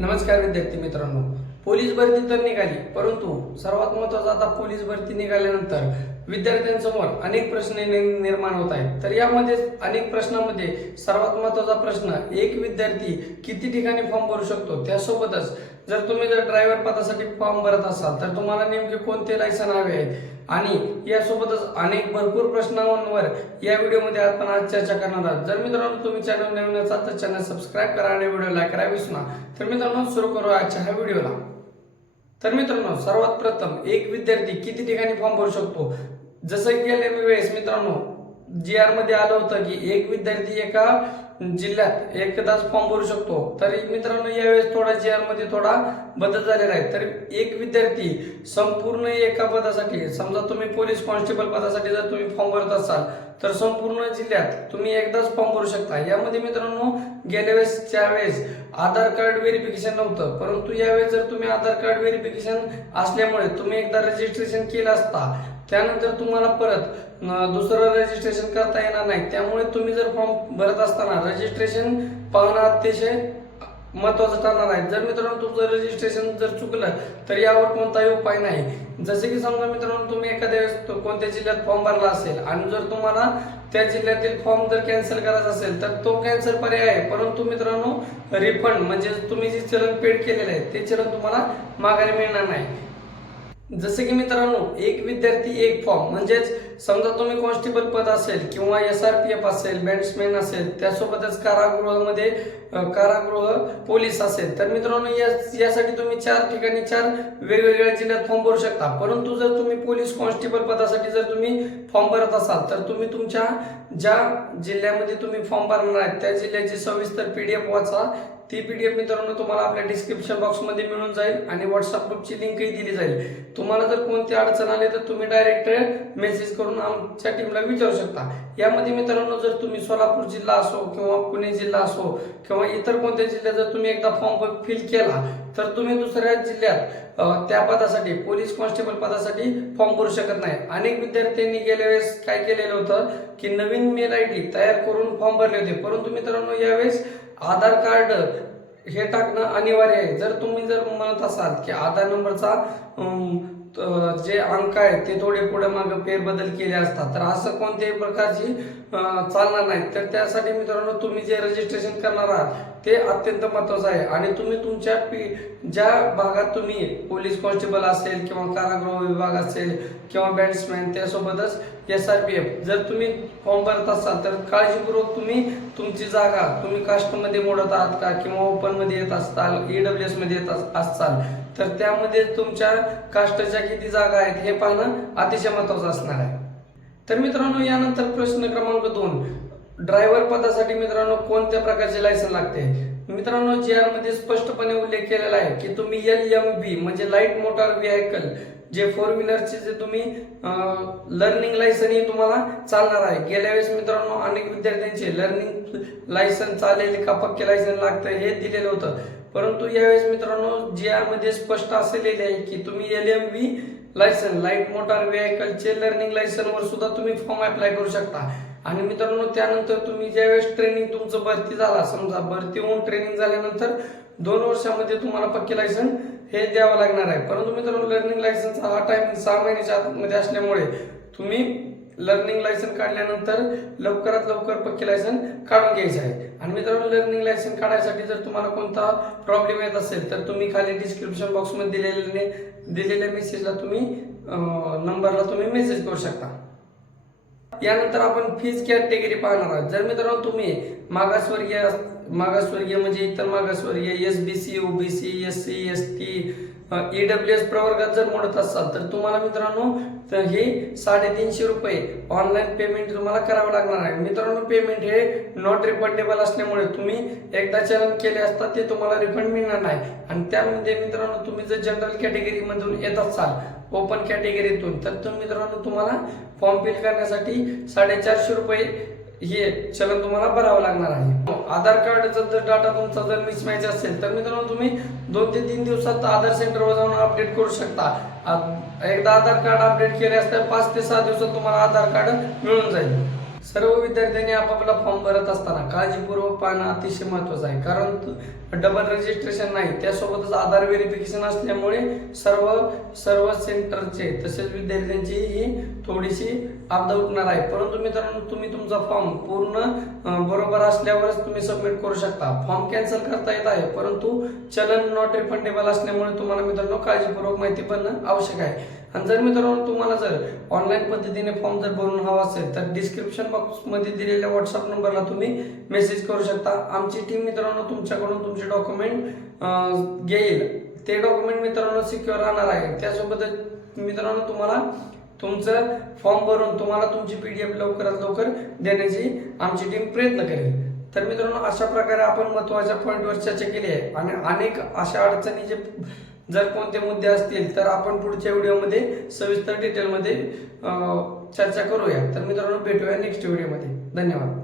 नमस्कार विद्यार्थी मित्रांनो. पोलीस भरती तर निघाली, परंतु सर्वात महत्त्वाचं आता पोलीस भरती निघाल्यानंतर विद्यार्थ्यांसमोर अनेक प्रश्न निर्माण होत आहेत. तर यामध्ये अनेक प्रश्नांमध्ये सर्वात महत्त्वाचा प्रश्न, एक विद्यार्थी किती ठिकाणी फॉर्म भरू शकतो. त्यासोबतच जर ड्रायव्हर पदासाठी फॉर्म भरत असाल तर तुम्हाला नेमके कोणते लायसन हवे आहे आणि यासोबतच अनेक भरपूर प्रश्नांवर या व्हिडिओमध्ये आपण आज चर्चा करणार आहोत. जर मित्रांनो तुम्ही चॅनल नवीन असाल तर चॅनल सबस्क्राईब करा आणि व्हिडिओ लाईक करायला विसरू नका. तर मित्रांनो सुरू करू आजच्या ह्या व्हिडिओला. तर मित्रांनो सर्वात प्रथम एक विद्यार्थी किती ठिकाणी फॉर्म भरू शकतो. जसं की गेल्या वेळेस मित्रांनो GR मध्ये आलं होतं की एक विद्यार्थी एका जिल्ह्यात एकदाच फॉर्म भरू शकतो. तरी मित्रांनो यावेळेस थोडा GR मध्ये थोडा बदल झालेला आहे. तर एक विद्यार्थी संपूर्ण एका पदासाठी, समजा तुम्ही पोलीस कॉन्स्टेबल पदासाठी जर तुम्ही फॉर्म भरत असाल तर संपूर्ण जिल्ह्यात तुम्ही एकदाच फॉर्म भरू शकता. यामध्ये मित्रांनो गेल्या वेळेसच्या वेळेस आधार कार्ड व्हेरिफिकेशन नव्हतं, परंतु यावेळेस जर तुम्ही आधार कार्ड व्हेरिफिकेशन असल्यामुळे तुम्ही एकदा रजिस्ट्रेशन केलं असता, त्यानंतर तुम्हाला परत दुसरं रजिस्ट्रेशन करता येणार नाही. त्यामुळे तुम्ही जर फॉर्म भरत असताना रजिस्ट्रेशन पाहणं अतिशय महत्वाचं ठरणार आहे. जर मित्रांनो तुमचं रजिस्ट्रेशन जर चुकलं तर यावर कोणताही उपाय नाही. जसे की समजा मित्रांनो तुम्ही एखाद्या वेळेस कोणत्या जिल्ह्यात फॉर्म भरला असेल आणि जर तुम्हाला त्या जिल्ह्यातील फॉर्म जर कॅन्सल करायचा असेल तर तो कॅन्सल पर्याय आहे, परंतु मित्रांनो रिफंड म्हणजे तुम्ही जे चलन पेड केलेलं आहे ते चलन तुम्हाला माघारी मिळणार नाही. जसे की मित्रांनो एक विद्यार्थी एक फॉर्म म्हणजेच समजा तुम्ही कॉन्स्टेबल पद असेल किंवा SRPF असेल, बॅट्समॅन असेल, त्यासोबतच कारागृह पोलीस असेल, तर मित्रांनो यासाठी तुम्ही 4 ठिकाणी 4 वेगवेगळ्या जिल्ह्यात फॉर्म भरू शकता. परंतु जर तुम्ही पोलीस कॉन्स्टेबल पदासाठी जर तुम्ही फॉर्म भरत असाल तर तुम्ही तुमच्या ज्या जिल्ह्यामध्ये तुम्ही फॉर्म भरणार आहे त्या जिल्ह्याची सविस्तर PDF वाचा. ती PDF मित्रांनो तुम्हाला आपल्या डिस्क्रिप्शन बॉक्समध्ये मिळून जाईल आणि व्हॉट्सअप ग्रुपची लिंकही दिली जाईल. तुम्हाला जर कोणती अडचण आली तर तुम्ही डायरेक्ट मेसेज करून आमच्या टीमला विचारू शकता. यामध्ये मित्रांनो जर तुम्ही सोलापूर जिल्हा असो किंवा पुणे जिल्हा असो किंवा इतर कोणत्या जिल्ह्यात जर तुम्ही एकदा फॉर्म फिल केला तर तुम्ही दुसऱ्या जिल्ह्यात त्या पदासाठी पोलीस कॉन्स्टेबल पदासाठी फॉर्म भरू शकत नाही. अनेक विद्यार्थ्यांनी गेल्या वेळेस काय केलेलं होतं की नवीन मेल ID तयार करून फॉर्म भरले होते, परंतु मित्रांनो यावेळेस आधार कार्ड हे टाकणं अनिवार्य आहे. जर तुम्ही म्हणत असाल की आधार नंबरचा जे अंक आहे ते थोडे पुढे मागे फेरबदल केले असतात तर असं कोणत्याही प्रकारची चालणार नाही. तर त्यासाठी मित्रांनो तुम्ही जे रजिस्ट्रेशन करणार आहात ते अत्यंत महत्वाचं आहे. आणि तुम्ही तुमच्या ज्या भागात तुम्ही पोलीस कॉन्स्टेबल असेल किंवा कारागृह विभाग असेल किंवा बॅट्समॅन, त्यासोबतच SRPF जर तुम्ही फॉर्म भरत असाल तर काळजीपूर्वक तुम्ही तुमची जागा तुम्ही कास्टमध्ये मोडत आहात का किंवा ओपन मध्ये येत असताल, EWS मध्ये येत असाल तर त्यामध्ये तुमच्या कास्टच्या किती जागा आहेत हे पाहणं अतिशय महत्वाचं असणार आहे. तर मित्रांनो यानंतर प्रश्न क्रमांक 2, ड्रायव्हर पदासाठी मित्रांनो कोणत्या प्रकारचे लायसन लागते. मित्रांनो GR मध्ये स्पष्टपणे उल्लेख केलेला आहे की तुम्ही LMV म्हणजे लाईट मोटार व्हेकल जे 4 व्हीलरचे जे तुम्ही लर्निंग लायसन ही तुम्हाला चालणार आहे. गेल्या वेळेस मित्रांनो अनेक विद्यार्थ्यांचे लर्निंग लायसन चालेल का पक्के लायसन लागतं हे दिलेलं होतं, परंतु यावेळेस मित्रांनो GR मध्ये स्पष्ट असलेले आहे की तुम्ही LMV लायसन लाईट मोटार व्हेकलचे लर्निंग लायसन वर सुद्धा तुम्ही फॉर्म अप्लाय करू शकता. आणि मित्रांनो त्यानंतर तुम्ही ज्यावेळेस ट्रेनिंग तुमचं भरती झाला, समजा भरती होऊन ट्रेनिंग झाल्यानंतर 2 वर्षामध्ये तुम्हाला पक्के लायसन हे द्यावं लागणार आहे. परंतु मित्रांनो लर्निंग लायसनचा हा टाइमिंग 6 महिन्याच्या आतमध्ये असल्यामुळे तुम्ही लर्निंग लायसन काढल्यानंतर लवकरात लवकर पक्के लायसन काढून घ्यायचे आहे. आणि मित्रांनो लर्निंग लायसन काढायसाठी जर तुम्हाला कोणता प्रॉब्लेम येत असेल तर तुम्ही खाली डिस्क्रिप्शन बॉक्समध्ये दिलेल्या मेसेजला तुम्ही नंबरला तुम्ही मेसेज करू शकता. यानंतर आपण फीज कॅटेगरी पाहणार आहोत. जर मित्रांनो तुम्ही मागासवर्गीय म्हणजे इतर मागासवर्गीय SBC, OBC, SC, ST, EWS प्रवर्गात जर मोडत असाल तर तुम्हाला मित्रांनो हे 350 रुपये ऑनलाईन पेमेंट तुम्हाला करावं लागणार आहे. मित्रांनो पेमेंट हे नॉट रिफंडेबल असल्यामुळे तुम्ही एकदा चलन केले असता ते तुम्हाला रिफंड मिळणार नाही. आणि त्यामध्ये मित्रांनो तुम्ही जर जनरल कॅटेगरी मधून येत असाल, ओपन कॅटेगरीतून, तर मित्रांनो तुम्हाला फॉर्म फिल करण्यासाठी 450 रुपये हे चलन तुम्हाला भरावं लागणार आहे. आधार कार्डचा जर डाटा तुमचा जर मिसमॅच असेल तर मित्रांनो तुम्ही 2 ते 3 दिवसात आधार सेंटरवर जाऊन अपडेट करू शकता. एकदा आधार कार्ड अपडेट केले असता 5 ते 6 दिवसात तुम्हाला आधार कार्ड मिळून जाईल. सर्व विद्यार्थ्यांनी आपापला फॉर्म भरत असताना काळजीपूर्वक पाहणं अतिशय महत्त्वाचं आहे, कारण डबल रजिस्ट्रेशन नाही, त्यासोबतच आधार व्हेरिफिकेशन असल्यामुळे सर्व सेंटरचे तसेच विद्यार्थ्यांची ही थोडीशी आपदा उठणार आहे. परंतु मित्रांनो, तुम्ही तुमचा फॉर्म पूर्ण बरोबर असल्यावरच तुम्ही सबमिट करू शकता. फॉर्म कॅन्सल करता येत आहे, परंतु चलन नॉट रिफंडेबल असल्यामुळे तुम्हाला मित्रांनो काळजीपूर्वक माहिती भरणं आवश्यक आहे. आणि जर मित्रांनो तुम्हाला जर ऑनलाईन पद्धतीने फॉर्म जर भरून हवा असेल तर डिस्क्रिप्शन बॉक्समध्ये दिलेल्या व्हॉट्सअप नंबरला तुम्ही मेसेज करू शकता. आमची टीम मित्रांनो तुमच्याकडून तुमचे डॉक्युमेंट घेईल. ते डॉक्युमेंट मित्रांनो सिक्युअर राहणार आहे. त्यासोबतच मित्रांनो तुम्हाला तुमचं फॉर्म भरून तुम्हाला तुमची PDF लवकरात लवकर देण्याची आमची टीम प्रयत्न करेल. तर मित्रांनो, अशा प्रकारे आपण महत्त्वाच्या पॉईंटवर चर्चा केली आहे आणि अनेक अशा अडचणी जर कोणते मुद्दे असतील तर आपण पुढच्या व्हिडिओमध्ये सविस्तर डिटेलमध्ये चर्चा करूया. तर मित्रांनो, भेटूया नेक्स्ट व्हिडिओमध्ये. धन्यवाद.